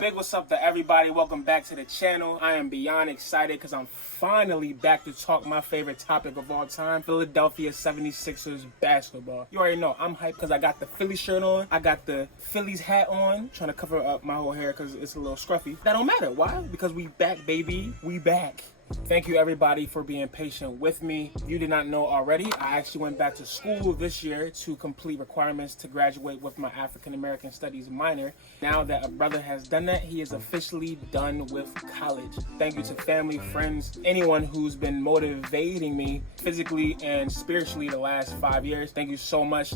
Big what's up to everybody. Welcome back to the channel. I am beyond excited because I'm finally back to talk my favorite topic of all time, Philadelphia 76ers basketball. You already know I'm hyped because I got the Philly shirt on. I got the Phillies hat on, trying to cover up my whole hair because it's a little scruffy. That don't matter. Why? Because we back, baby. We back. Thank you everybody for being patient with me. If you did not know already, I actually went back to school this year to complete requirements to graduate with my African American Studies minor. Now that a brother has done that, he is officially done with college. Thank you to family, friends, anyone who's been motivating me physically and spiritually the last 5 years. Thank you so much.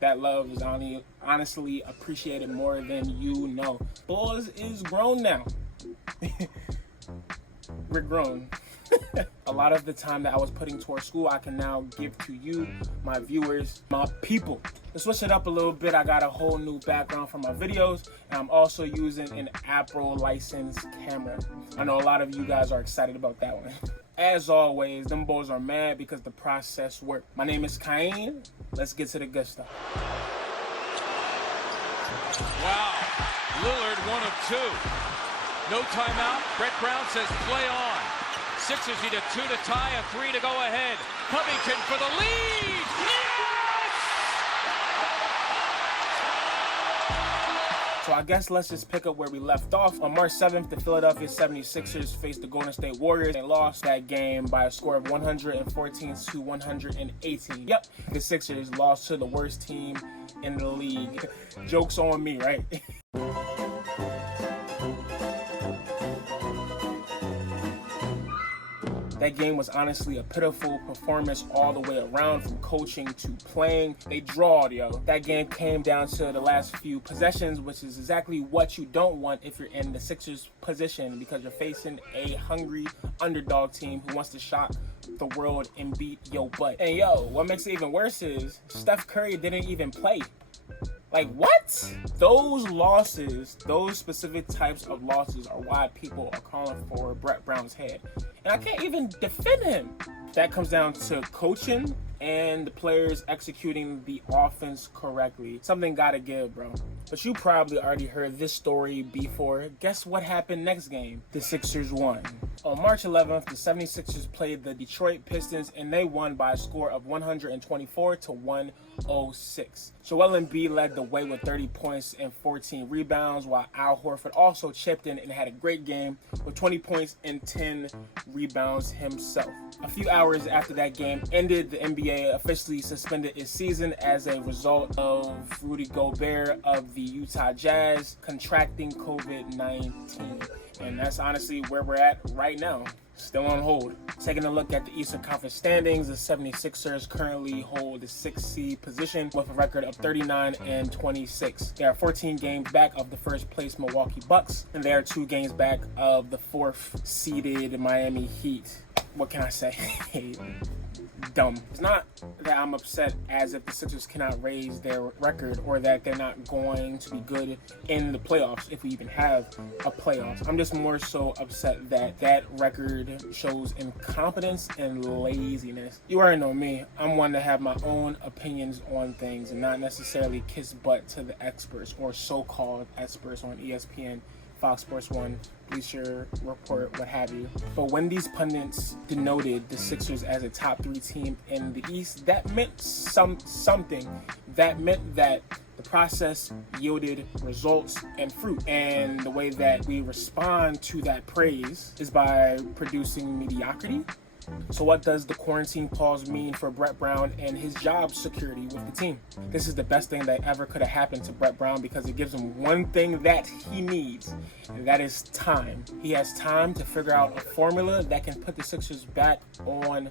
That love is honestly appreciated more than you know. Boys is grown now. We're grown. A lot of the time that I was putting towards school, I can now give to you, my viewers, my people. To switch it up a little bit, I got a whole new background for my videos, and I'm also using an Apple licensed camera. I know a lot of you guys are excited about that one. As always, them boys are mad because the process worked. My name is Cain. Let's get to the good stuff. Wow, Lillard 1 of 2. No timeout. Brett Brown says play on. Sixers need a 2 to tie, a 3 to go ahead. Covington for the lead. Yes! So I guess let's just pick up where we left off. On March 7th, the Philadelphia 76ers faced the Golden State Warriors and lost that game by a score of 114 to 118. Yep, the Sixers lost to the worst team in the league. Joke's on me, right? That game was honestly a pitiful performance all the way around, from coaching to playing. They drawed, yo. That game came down to the last few possessions, which is exactly what you don't want if you're in the Sixers position, because you're facing a hungry underdog team who wants to shock the world and beat your butt. And yo, what makes it even worse is Steph Curry didn't even play. Like, what? Those losses, those specific types of losses are why people are calling for Brett Brown's head. And I can't even defend him. That comes down to coaching and the players executing the offense correctly. Something gotta give, bro. But you probably already heard this story before. Guess what happened next game? The Sixers won. On March 11th, the 76ers played the Detroit Pistons and they won by a score of 124 to 106. Joel Embiid led the way with 30 points and 14 rebounds, while Al Horford also chipped in and had a great game with 20 points and 10 rebounds himself. A few hours after that game ended, the NBA officially suspended its season as a result of Rudy Gobert of the Utah Jazz contracting COVID-19. And that's honestly where we're at right now. Still on hold. Taking a look at the Eastern Conference standings, the 76ers currently hold the 6th seed position with a record of 39 and 26. They are 14 games back of the first place Milwaukee Bucks, and they are 2 games back of the 4th seeded Miami Heat. What can I say? Dumb. It's not that I'm upset as if the Sixers cannot raise their record or that they're not going to be good in the playoffs, if we even have a playoffs. I'm just more so upset that that record shows incompetence and laziness. You already know me. I'm one to have my own opinions on things and not necessarily kiss butt to the experts or so-called experts on ESPN, Fox Sports 1, Bleacher Report, what have you. But when these pundits denoted the Sixers as a top 3 team in the East, that meant something. That meant that the process yielded results and fruit. And the way that we respond to that praise is by producing mediocrity. So what does the quarantine pause mean for Brett Brown and his job security with the team? This is the best thing that ever could have happened to Brett Brown because it gives him one thing that he needs, and that is time. He has time to figure out a formula that can put the Sixers back on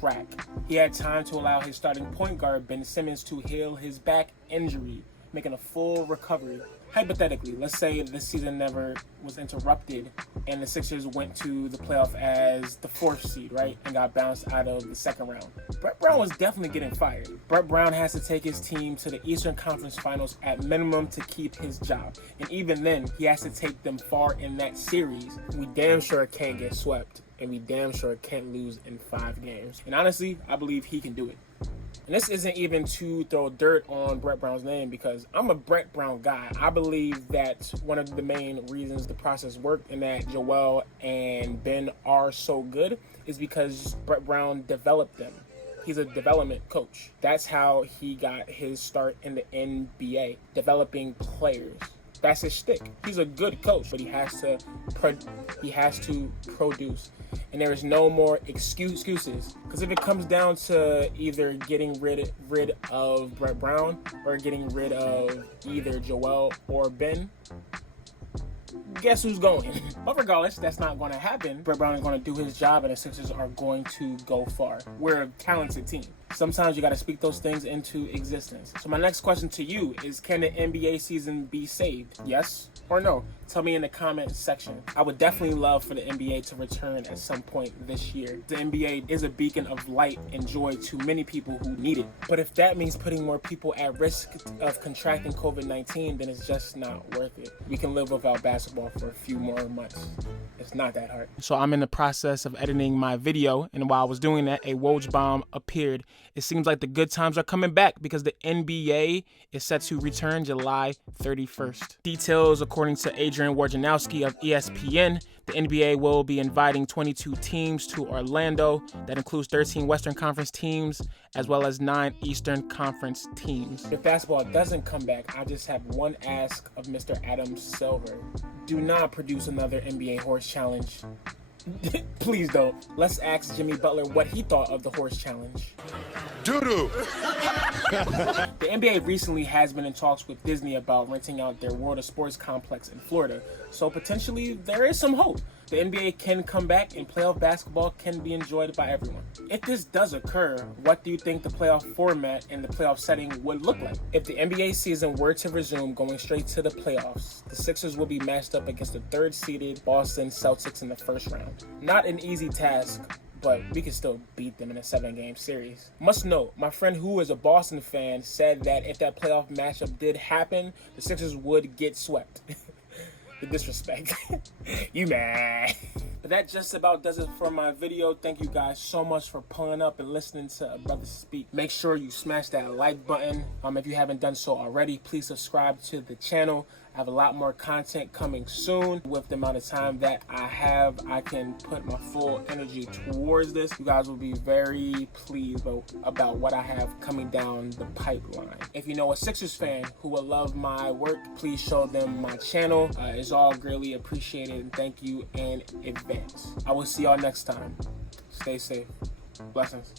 track. He had time to allow his starting point guard Ben Simmons to heal his back injury, making a full recovery. Hypothetically, let's say this season never was interrupted and the Sixers went to the playoff as the 4th seed, right? And got bounced out of the 2nd round. Brett Brown was definitely getting fired. Brett Brown has to take his team to the Eastern Conference Finals at minimum to keep his job. And even then, he has to take them far in that series. We damn sure can't get swept. And we damn sure can't lose in 5 games. And honestly, I believe he can do it. And this isn't even to throw dirt on Brett Brown's name, because I'm a Brett Brown guy. I believe that one of the main reasons the process worked and that Joel and Ben are so good is because Brett Brown developed them. He's a development coach. That's how he got his start in the NBA, developing players. That's his shtick. He's a good coach, but he has to produce. And there is no more excuses. Because if it comes down to either getting rid of Brett Brown or getting rid of either Joel or Ben, guess who's going? But regardless, that's not going to happen. Brett Brown is going to do his job, and the Sixers are going to go far. We're a talented team. Sometimes you got to speak those things into existence. So my next question to you is, can the NBA season be saved? Yes or no? Tell me in the comment section. I would definitely love for the NBA to return at some point this year. The NBA is a beacon of light and joy to many people who need it. But if that means putting more people at risk of contracting COVID-19, then it's just not worth it. We can live without basketball for a few more months. It's not that hard. So I'm in the process of editing my video, and while I was doing that, a Woj bomb appeared. It seems like the good times are coming back because the NBA is set to return July 31st. Details according to Adrian Wojnarowski of ESPN, the NBA will be inviting 22 teams to Orlando. That includes 13 Western Conference teams, as well as 9 Eastern Conference teams. If basketball doesn't come back, I just have one ask of Mr. Adam Silver. Do not produce another NBA horse challenge. Please don't. Let's ask Jimmy Butler what he thought of the horse challenge. Doo-doo! The NBA recently has been in talks with Disney about renting out their World of Sports complex in Florida, so potentially there is some hope. The NBA can come back and playoff basketball can be enjoyed by everyone. If this does occur, what do you think the playoff format and the playoff setting would look like? If the NBA season were to resume going straight to the playoffs, the Sixers will be matched up against the third-seeded Boston Celtics in the first round. Not an easy task, but we can still beat them in a 7-game series. Must note, my friend who is a Boston fan said that if that playoff matchup did happen, the Sixers would get swept. The disrespect. You mad. But that just about does it for my video. Thank you guys so much for pulling up and listening to a brother speak. Make sure you smash that like button. If you haven't done so already, please subscribe to the channel. I have a lot more content coming soon. With the amount of time that I have, I can put my full energy towards this. You guys will be very pleased about what I have coming down the pipeline. If you know a Sixers fan who will love my work, please show them my channel. It's all greatly appreciated, and thank you in advance. I will see y'all next time. Stay safe. Blessings.